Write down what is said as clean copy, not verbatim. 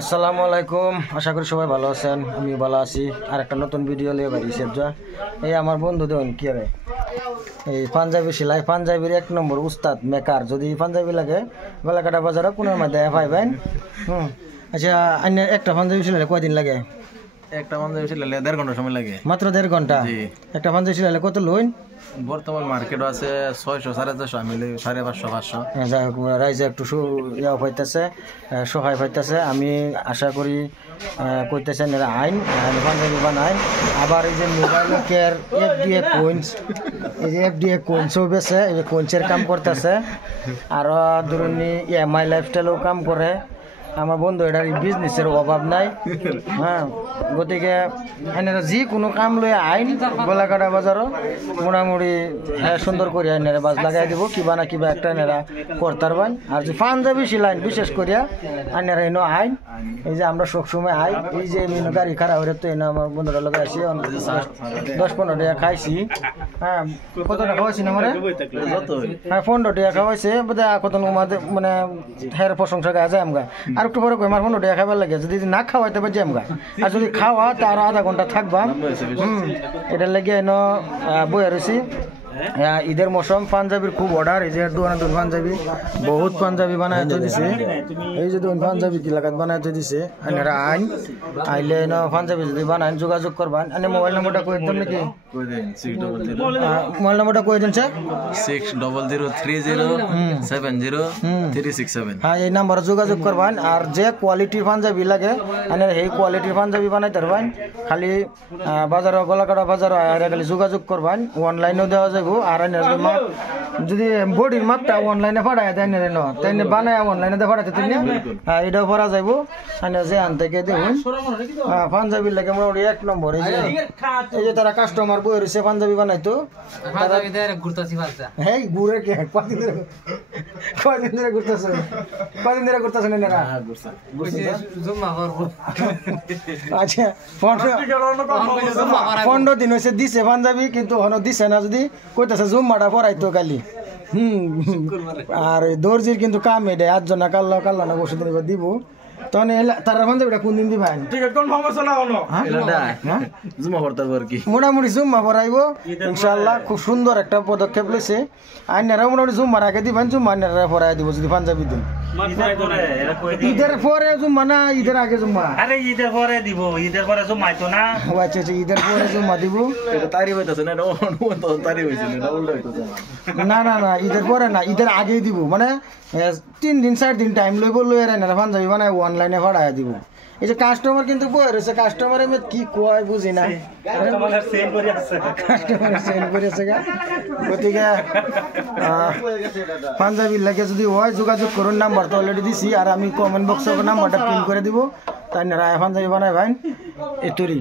আসসালামু আলাইকুম, আশা করি সবাই ভালো আছেন। আমি ভালো আছি। আর একটা নতুন ভিডিও নিয়ে বাড়িয়েছি। এই আমার বন্ধু দেখুন কি রে, এই পাঞ্জাবি সেলাই, পাঞ্জাবির 1 নম্বর উস্তাদ মেকার। যদি পাঞ্জাবি লাগে গলাকাটা বাজারে কোনের মধ্যে পাইবেন। আচ্ছা, একটা পাঞ্জাবি সেলাইলে কয়দিন লাগে? একটা পাঞ্জাবি সেলাইলে 1.5 ঘন্টা সময় লাগে। মাত্র 1.5 ঘন্টা? একটা পাঞ্জাবি সেলাইলে কত লইন? বর্তমান মার্কেট আছে 600 450, আমি 550 500। যাই হোক, রাইজে একটু ইয়া পাইতেছে, সহায় পাইতেছে। আমি আশা করি কইতেছেন এরা আইন পাঞ্জাবি বানায়। আবার এই যে মোবাইল কেয়ার FDA কোইন্স, এই যে FDA কোইন্সও বেছে, এই যে কোইন্সের কাম করতেছে। আরও ধরুন EMI লাইফস্টাইলও কাম করে। আমার বন্ধু এটার বিজনেসের অভাব নাই। হ্যাঁ, গতিকে এনারা যে কোনো কাম লই আইন গলাকাটা বাজারও মোটামুটি হ্যাঁ সুন্দর করে এনারা বাজ লাগাই দিব, কিবা না কিবা একটা এনারা করতার বান। আর যে পাঞ্জাবি সিলাইন বিশেষ করিয়া এনারা এনো আইন। এই যে আমরা সবসময় আই, এই যে গাড়ি খারাপ হলে তো এনে আমার বন্ধুরা লোক আসি 10-15 টাকা খাইছি। হ্যাঁ, কত টাকা খাওয়াইছি না মানে? হ্যাঁ, 15 টাকা খাওয়াইছে। কত মানে হের প্রশংসা গায়ে যায় আমগা। আর একটু পরে আমার 15 টাকা খাবার লাগে। যদি না খাওয়াইতে পারি আমগা, আর যদি খাওয়া তা আরো আধা ঘন্টা থাকবা। এটার লাগে এনে বইয়া রয়েছি। ঈদের মৌসুম, পাঞ্জাবির খুব অর্ডার। এই যে দোকান পাঞ্জাবি, বহুত পাঞ্জাবি বানায় তো দিছে। এই যে দোকান পাঞ্জাবি কি লাগাত বানায় তো দিছে। এনারা আইন আইলে এনে পাঞ্জাবি যদি বানায় যোগাযোগ করবেন। এনে মোবাইল নাম্বারটা কই দেন নাকি? মোবাইল নাম্বারটা কই দেন স্যার? 600030700367। হ্যাঁ, এই নাম্বারে যোগাযোগ করবেন। আর যে কোয়ালিটির পাঞ্জাবি লাগে এনে এই কোয়ালিটির পাঞ্জাবি বানাইতে পারবেন। খালি বাজার গলাকাটা বাজার খালি যোগাযোগ করবেন। অনলাইনেও দেওয়া যাবে। আর যদি বডির মাপটা অনলাইনে পাঠায় দেন তাই বানায় অনলাইনে পাঠাতে তিনি এটাও পরা যাইব। যে আন থেকে দেখুন পাঞ্জাবির লাগে মোটামুটি 1 নম্বর। এই যে তারা কাস্টমার বই রয়েছে পাঞ্জাবি বানাইতো। হ্যাঁ, ঘুরে কে কদিন ধরে ঘুরতেছে? কদিন ধরে ঘুরতেছে না? আচ্ছা, 15 দিন হয়েছে দিছে পাঞ্জাবি, কিন্তু হনো দিছে না। যদি কইতেছে জুম্মাটা পড়াইতো কালি। আর দর্জির কিন্তু কাম এটা 8 জন কাল্লা না বসে দিব। তখন তারা পাঞ্জাবিটা কোন দিন দিবেন? মোটামুটি জুম্মা পড়াইব ইনশাল্লাহ। খুব সুন্দর একটা পদক্ষেপ লইছে। আইনারা মোটামুটি জুম্মার আগে দিবেন, জুম্মা আইনারা পড়াই দিব যদি পাঞ্জাবি দিন। ঈদের পরে জুম্মা না ঈদের আগে জুম্মা? আরে ঈদের পরে দিব, ঈদের পরে জুম্মা তো না। আচ্ছা আচ্ছা, ঈদের পরে জুম্মা দিব। না না না, ঈদের পরে না, ঈদের আগেই দিব। মানে 3 দিন 4 দিন টাইম লইব, লইয়া না পাঞ্জাবি বানাই অনলাইনে পাঠাই দিব। এই যে কাস্টমার কিন্তু বই রয়েছে, কাস্টমারে কি কয় বুঝি না। কাস্টমার সেল করেছে। গতিকে পাঞ্জাবির লাগে যদি হয় যোগাযোগ করুন। নাম্বার তো অলরেডি দিছি। আর আমি কমেন্ট বক্সে নাম্বারটা পিন করে দিব। তাই না পাঞ্জাবি বানাই ভাই এতুরি।